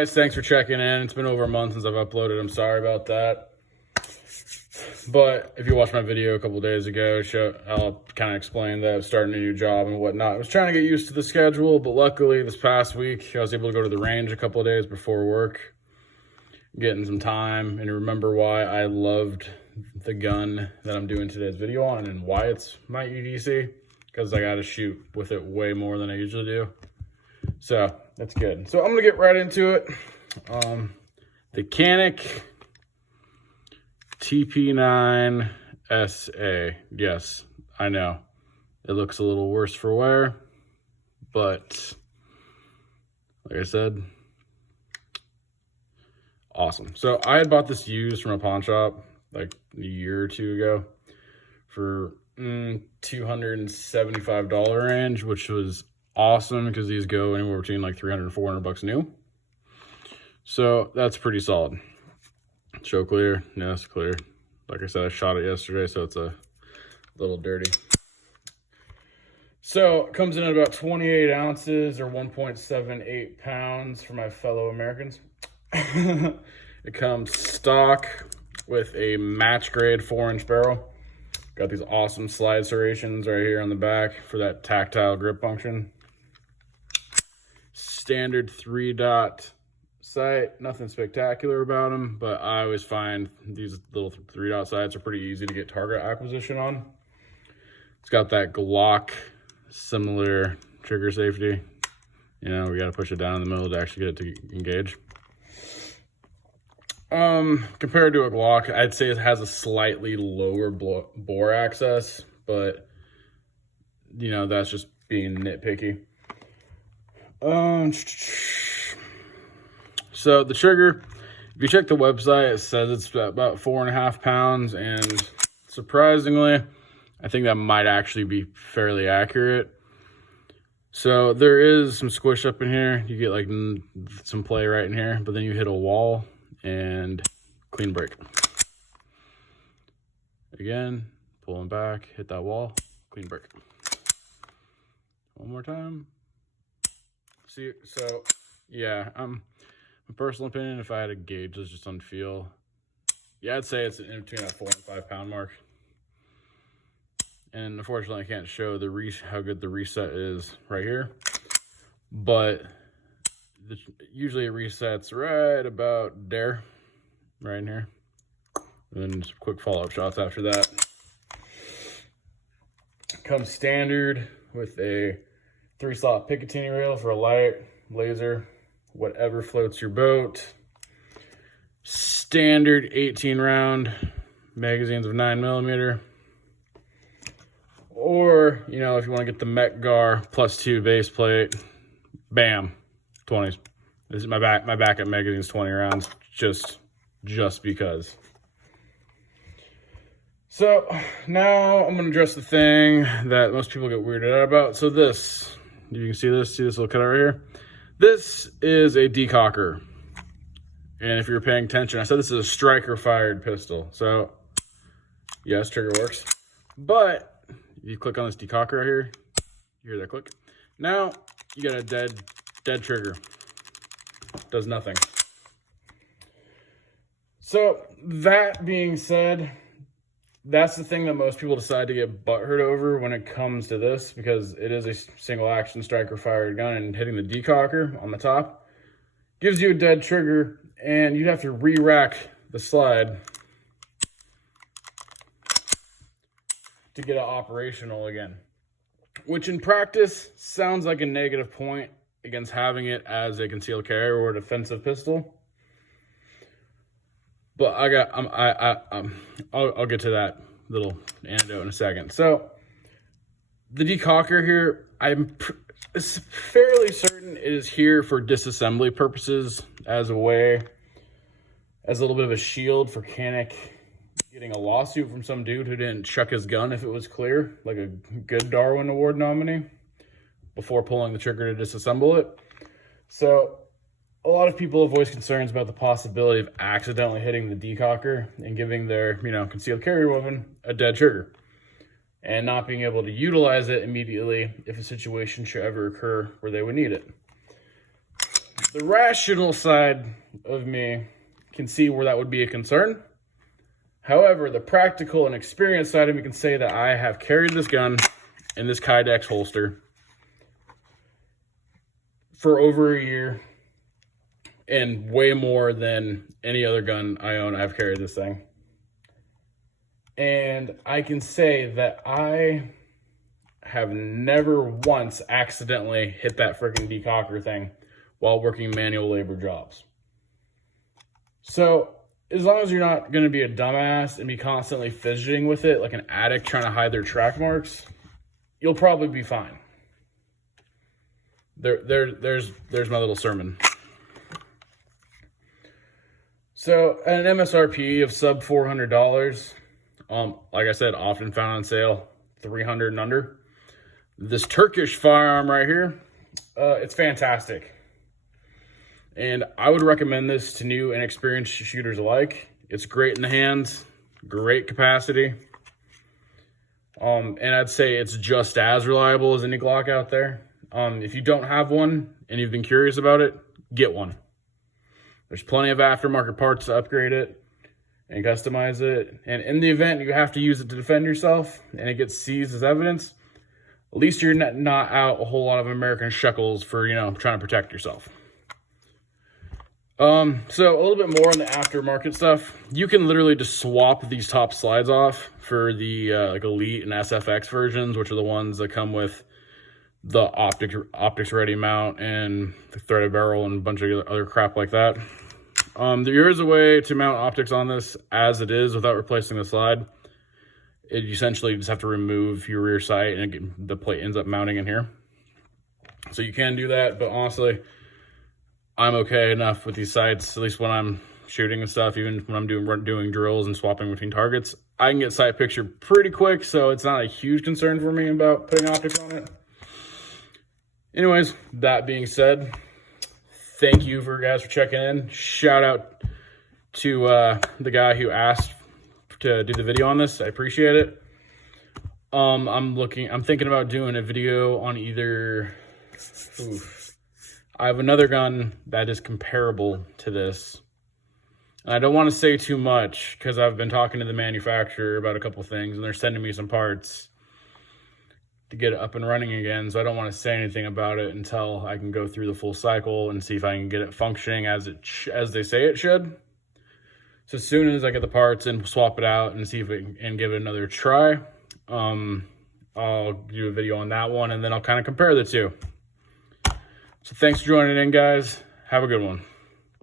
guys, thanks for checking in. It's been over a month since I've uploaded. I'm sorry about that. But if you watched my video a couple days ago, I'll kind of explain that I was starting a new job and whatnot. I was trying to get used to the schedule, but luckily this past week, I was able to go to the range a couple of days before work, getting some time, and remember why I loved the gun that I'm doing today's video on and why it's my EDC, because I got to shoot with it way more than I usually do. So that's good. So I'm gonna get right into it. The CANIK TP9SA. Yes, I know it looks a little worse for wear, but like I said, awesome. So I had bought this used from a pawn shop like a year or two ago for $275 range, which was awesome because these go anywhere between like 300 and 400 bucks new. So that's pretty solid. Show clear. Yes, clear. Like I said, I shot it yesterday, so it's a little dirty. So it comes in at about 28 ounces or 1.78 pounds for my fellow Americans. It comes stock with a match grade 4-inch barrel. Got these awesome slide serrations right here on the back for that tactile grip function. Standard 3-dot sight, nothing spectacular about them, but I always find these little 3-dot sights are pretty easy to get target acquisition on. It's got that Glock similar trigger safety. You know, we got to push it down in the middle to actually get it to engage. Compared to a Glock, I'd say it has a slightly lower bore access, but you know, that's just being nitpicky. So the trigger, if you check the website, it says it's about 4.5 pounds, and surprisingly, I think that might actually be fairly accurate. So there is some squish up in here. You get like some play right in here, but then you hit a wall and clean break. Again, pulling back, hit that wall, clean break. One more time. See, so yeah, my personal opinion, if I had to gauge this just on feel, yeah, I'd say it's in between that 4 and 5 pound mark. And unfortunately, I can't show how good the reset is right here, but usually it resets right about there, right in here. And then just quick follow-up shots after that. Comes standard with a 3-slot Picatinny rail for a light, laser, whatever floats your boat. Standard 18-round magazines of 9mm. Or, you know, if you want to get the Mech Gar +2 base plate, bam, 20s. This is my backup magazine's 20 rounds, just because. So now I'm gonna address the thing that most people get weirded out about. So this, you can see this little cutout right here. This is a decocker. And if you're paying attention, I said this is a striker fired pistol. So yes, trigger works. But you click on this decocker right here, you hear that click. Now you got a dead trigger. Does nothing. So that being said, that's the thing that most people decide to get butthurt over when it comes to this, because it is a single action striker fired gun, and hitting the decocker on the top gives you a dead trigger, and you'd have to re-rack the slide to get it operational again, which in practice sounds like a negative point against having it as a concealed carry or a defensive pistol. But I'll get to that little anecdote in a second. So the decocker here, I'm fairly certain it is here for disassembly purposes, as a little bit of a shield for CANIK getting a lawsuit from some dude who didn't chuck his gun if it was clear, like a good Darwin Award nominee, before pulling the trigger to disassemble it. So a lot of people have voiced concerns about the possibility of accidentally hitting the decocker and giving their, concealed carry weapon a dead trigger, and not being able to utilize it immediately if a situation should ever occur where they would need it. the rational side of me can see where that would be a concern. However, the practical and experienced side of me can say that I have carried this gun in this Kydex holster for over a year, and way more than any other gun I own. I've carried this thing. And I can say that I have never once accidentally hit that freaking decocker thing while working manual labor jobs. So as long as you're not going to be a dumbass and be constantly fidgeting with it like an addict trying to hide their track marks, you'll probably be fine. There's my little sermon. So at an MSRP of sub $400, like I said, often found on sale, $300 and under. This Turkish firearm right here, it's fantastic. And I would recommend this to new and experienced shooters alike. It's great in the hands, great capacity. And I'd say it's just as reliable as any Glock out there. If you don't have one and you've been curious about it, get one. There's plenty of aftermarket parts to upgrade it and customize it. And in the event you have to use it to defend yourself and it gets seized as evidence, at least you're not out a whole lot of American shekels for, trying to protect yourself. So a little bit more on the aftermarket stuff. You can literally just swap these top slides off for the like Elite and SFX versions, which are the ones that come with the optics ready mount and the threaded barrel and a bunch of other crap like that. There is a way to mount optics on this as it is without replacing the slide. You essentially just have to remove your rear sight and the plate ends up mounting in here. So you can do that, but honestly, I'm okay enough with these sights, at least when I'm shooting and stuff, even when I'm doing drills and swapping between targets. I can get sight picture pretty quick, so it's not a huge concern for me about putting optics on it. Anyways, that being said, thank you for guys for checking in. Shout out to the guy who asked to do the video on this. I appreciate it. I'm thinking about doing a video on either. I have another gun that is comparable to this. And I don't want to say too much because I've been talking to the manufacturer about a couple things and they're sending me some parts to get it up and running again. So I don't want to say anything about it until I can go through the full cycle and see if I can get it functioning as they say it should. So as soon as I get the parts and swap it out and see if it and give it another try, I'll do a video on that one and then I'll kind of compare the two. So thanks for joining in, guys. Have a good one.